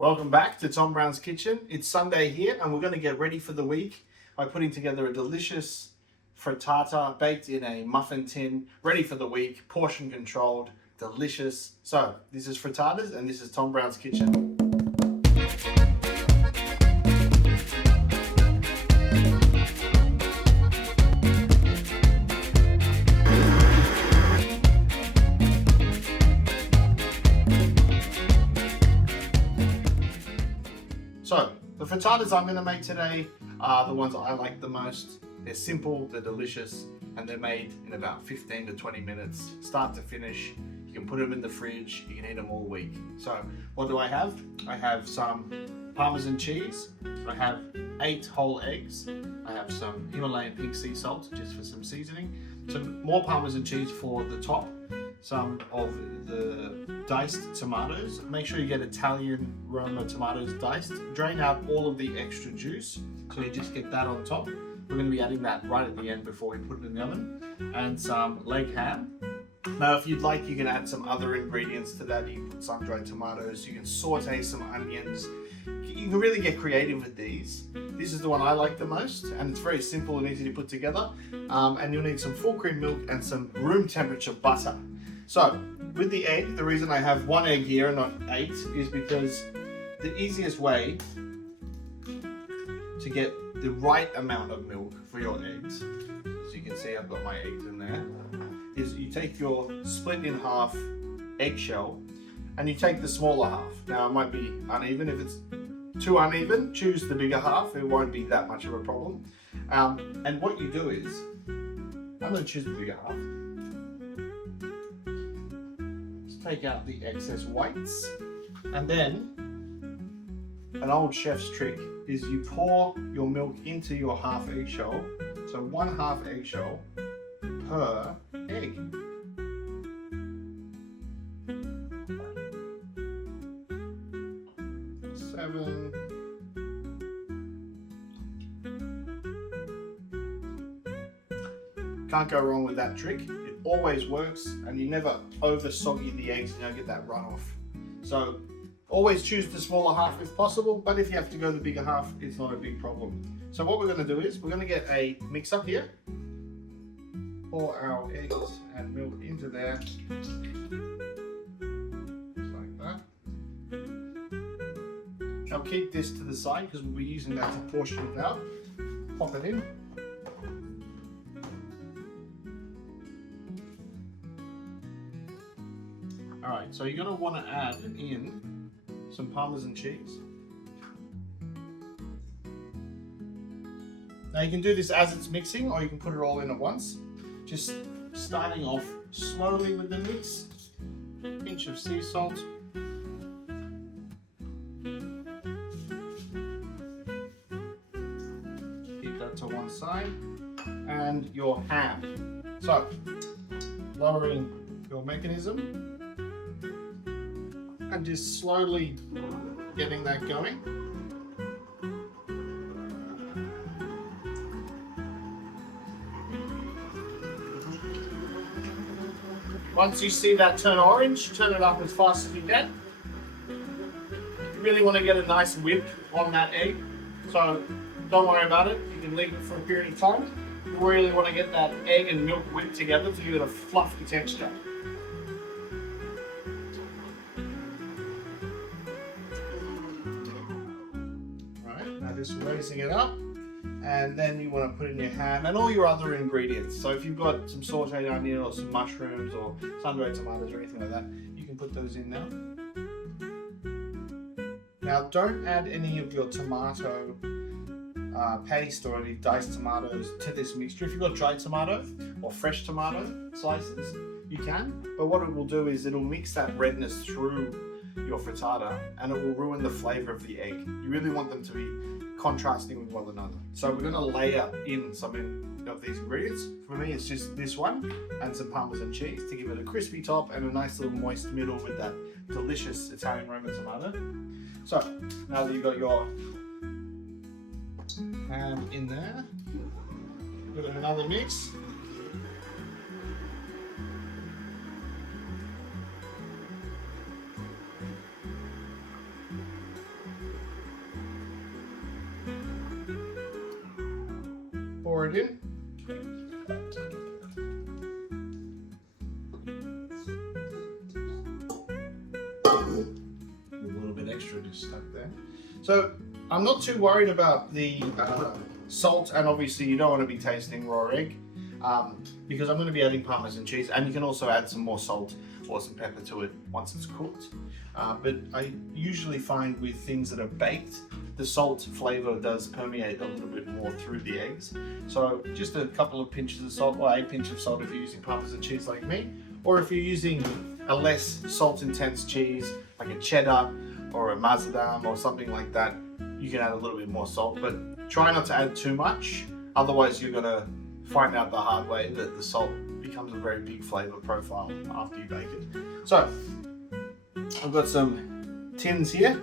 Welcome back to Tom Brown's Kitchen. It's Sunday here and we're going to get ready for the week by putting together a delicious frittata baked in a muffin tin, ready for the week, portion controlled, delicious. So this is frittatas and this is Tom Brown's Kitchen. So, the frittatas I'm going to make today are the ones I like the most. They're simple, they're delicious, and they're made in about 15 to 20 minutes, start to finish. You can put them in the fridge, you can eat them all week. So, what do I have? I have some Parmesan cheese, I have 8 whole eggs, I have some Himalayan pink sea salt just for some seasoning, some more Parmesan cheese for the top, some of the diced tomatoes. Make sure you get Italian Roma tomatoes diced. Drain out all of the extra juice, so you just get that on top. We're going to be adding that right at the end before we put it in the oven. And some leg ham. Now if you'd like, you can add some other ingredients to that. You can put sun-dried tomatoes, you can saute some onions. You can really get creative with these. This is the one I like the most, and it's very simple and easy to put together. And you'll need some full cream milk and some room temperature butter. So, with the egg, the reason I have 1 egg here and not 8 is because the easiest way to get the right amount of milk for your eggs, so you can see I've got my eggs in there, is you take your split in half eggshell and you take the smaller half. Now it might be uneven. If it's too uneven, choose the bigger half. It won't be that much of a problem. And what you do is, I'm going to choose the bigger half. Take out the excess whites, and then an old chef's trick is you pour your milk into your half eggshell, so 1 half eggshell per egg. Seven. Can't go wrong with that trick. Always works, and you never over soggy the eggs and you don't get that runoff. So always choose the smaller half if possible, but if you have to go the bigger half, it's not a big problem. So what we're going to do is we're going to get a mixer here, pour our eggs and milk into there, just like that. I'll keep this to the side because we'll be using that to portion it out. Pop it in. Alright, so you're going to want to add in some Parmesan cheese. Now you can do this as it's mixing, or you can put it all in at once. Just starting off slowly with the mix. Pinch of sea salt. Keep that to one side. And your ham. So, lowering your mechanism. And just slowly getting that going. Once you see that turn orange, turn it up as fast as you can. You really want to get a nice whip on that egg, so don't worry about it. You can leave it for a period of time. You really want to get that egg and milk whipped together to give it a fluffy texture. Just raising it up, and then you want to put in your ham and all your other ingredients. So if you've got some sauteed onion or some mushrooms or sun-dried tomatoes or anything like that, you can put those in now. Now don't add any of your tomato paste or any diced tomatoes to this mixture. If you've got dried tomato or fresh tomato slices, you can, but what it will do is it'll mix that redness through your frittata and it will ruin the flavor of the egg. You really want them to be contrasting with one another. So we're going to layer in some of these ingredients. For me, it's just this one and some Parmesan cheese to give it a crispy top and a nice little moist middle with that delicious Italian Roma tomato. So now that you've got your ham in there, give it another mix. pour it in. A little bit extra just stuck there. So I'm not too worried about the salt, and obviously you don't want to be tasting raw egg because I'm going to be adding Parmesan cheese, and you can also add some more salt or some pepper to it once it's cooked. But I usually find with things that are baked, the salt flavor does permeate a little bit more through the eggs. So just a couple of pinches of salt, or a pinch of salt if you're using Parmesan cheese like me, or if you're using a less salt intense cheese like a cheddar or a Mazdam or something like that, you can add a little bit more salt, but try not to add too much. Otherwise you're gonna find out the hard way that the salt becomes a very big flavor profile after you bake it. So I've got some tins here,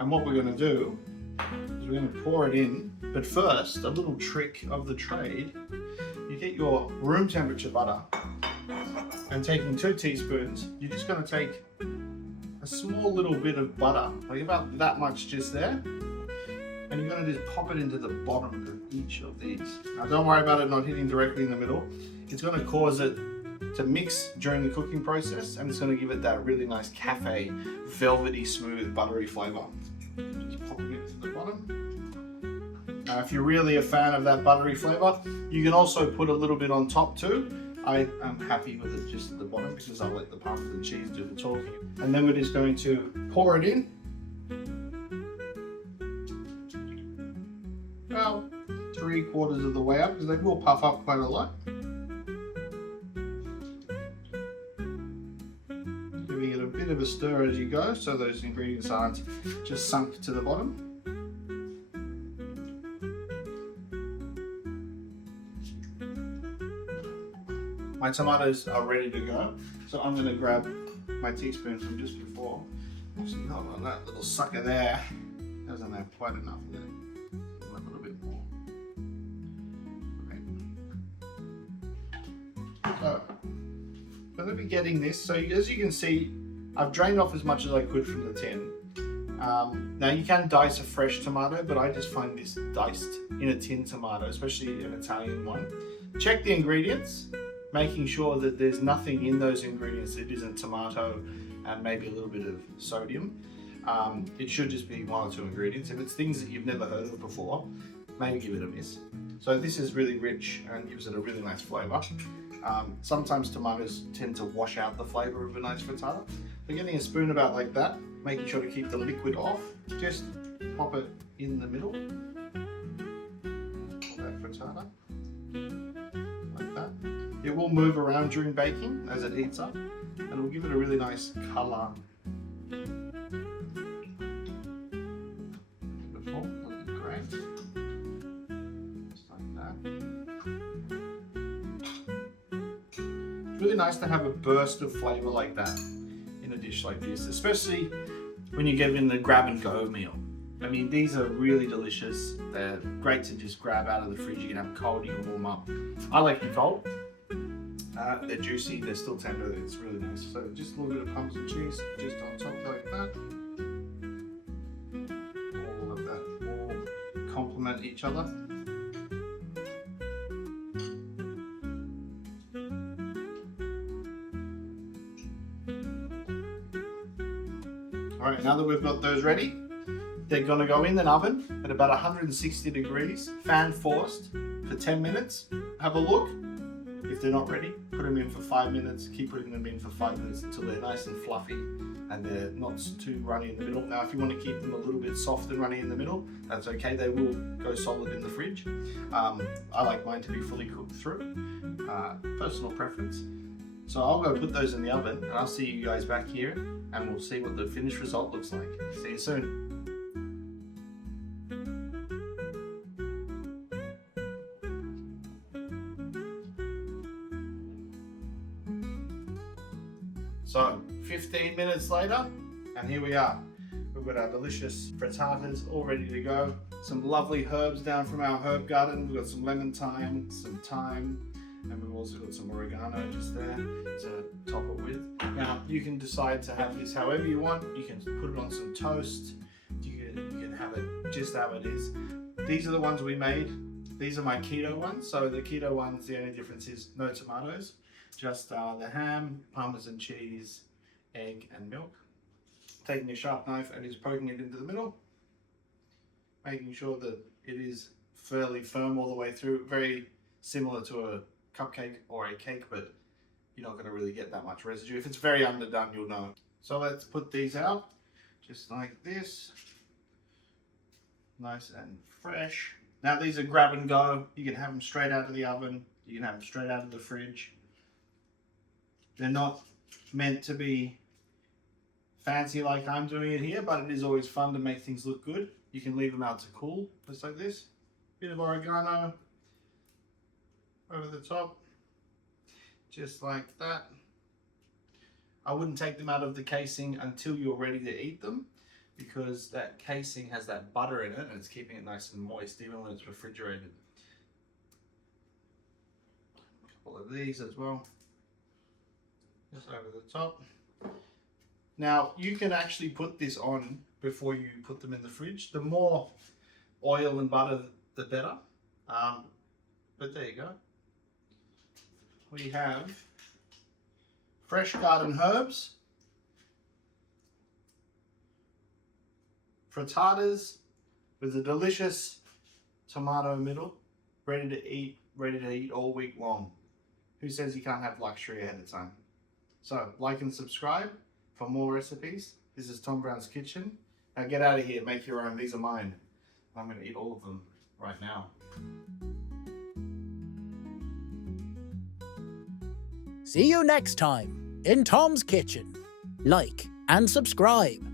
and what we're gonna do is we're gonna pour it in, but first, a little trick of the trade, you get your room temperature butter, and taking 2 teaspoons, you're just gonna take a small little bit of butter, like about that much just there, and you're going to just pop it into the bottom of each of these. Now don't worry about it not hitting directly in the middle. It's going to cause it to mix during the cooking process, and it's going to give it that really nice cafe, velvety, smooth, buttery flavour. Just pop it into the bottom. Now if you're really a fan of that buttery flavour, you can also put a little bit on top too. I am happy with it just at the bottom because I'll let the Parmesan cheese do the talking. And then we're just going to pour it in. About 3/4 of the way up, because they will puff up quite a lot. Giving it a bit of a stir as you go so those ingredients aren't just sunk to the bottom. My tomatoes are ready to go, so I'm going to grab my teaspoon from just before. Actually, hold on, that little sucker there doesn't have quite enough of it. A little bit more. Okay. So, I'm going to be getting this. So as you can see, I've drained off as much as I could from the tin. Now you can dice a fresh tomato, but I just find this diced in a tin tomato, especially an Italian one. Check the ingredients, making sure that there's nothing in those ingredients that isn't tomato and maybe a little bit of sodium. It should just be 1 or 2 ingredients. If it's things that you've never heard of before, maybe give it a miss. So this is really rich and gives it a really nice flavour. Sometimes tomatoes tend to wash out the flavour of a nice frittata. But getting a spoon about like that, making sure to keep the liquid off, just pop it in the middle of that frittata, like that. It will move around during baking as it heats up, and it will give it a really nice colour. Beautiful, that'll be great. Just like that. It's really nice to have a burst of flavour like that in a dish like this, especially when you get it in the grab and go meal. I mean, these are really delicious. They're great to just grab out of the fridge. You can have cold, you can warm up. I like them cold. They're juicy, they're still tender, it's really nice. So just a little bit of Parmesan cheese just on top like that. All of that all complement each other. Alright, now that we've got those ready, they're going to go in an oven at about 160 degrees, fan forced, for 10 minutes. Have a look. If they're not ready, put them in for 5 minutes. Keep putting them in for 5 minutes until they're nice and fluffy and they're not too runny in the middle. Now, if you want to keep them a little bit soft and runny in the middle, that's okay. They will go solid in the fridge. I like mine to be fully cooked through. Personal preference. So I'll go put those in the oven and I'll see you guys back here and we'll see what the finished result looks like. See you soon. So 15 minutes later, and here we are. We've got our delicious frittatas all ready to go. Some lovely herbs down from our herb garden. We've got some lemon thyme, some thyme, and we've also got some oregano just there to top it with. Now, you can decide to have this however you want. You can put it on some toast. You can have it just how it is. These are the ones we made. These are my keto ones. So the keto ones, the only difference is no tomatoes, just the ham, parmesan cheese, egg and milk. Taking a sharp knife and just poking it into the middle, making sure that it is fairly firm all the way through. Very similar to a cupcake or a cake, but you're not going to really get that much residue. If it's very underdone, you'll know. So let's put these out just like this. Nice and fresh. Now these are grab and go. You can have them straight out of the oven. You can have them straight out of the fridge. They're not meant to be fancy like I'm doing it here, but it is always fun to make things look good. You can leave them out to cool, just like this. Bit of oregano over the top, just like that. I wouldn't take them out of the casing until you're ready to eat them, because that casing has that butter in it and it's keeping it nice and moist even when it's refrigerated. A couple of these as well, just over the top. Now you can actually put this on before you put them in the fridge. The more oil and butter, the better. But there you go. We have fresh garden herbs, frittatas with a delicious tomato middle, ready to eat all week long. Who says you can't have luxury ahead of time? So like and subscribe for more recipes. This is Tom Brown's Kitchen. Now get out of here, make your own. These are mine. I'm going to eat all of them right now. See you next time in Tom's Kitchen. Like and subscribe.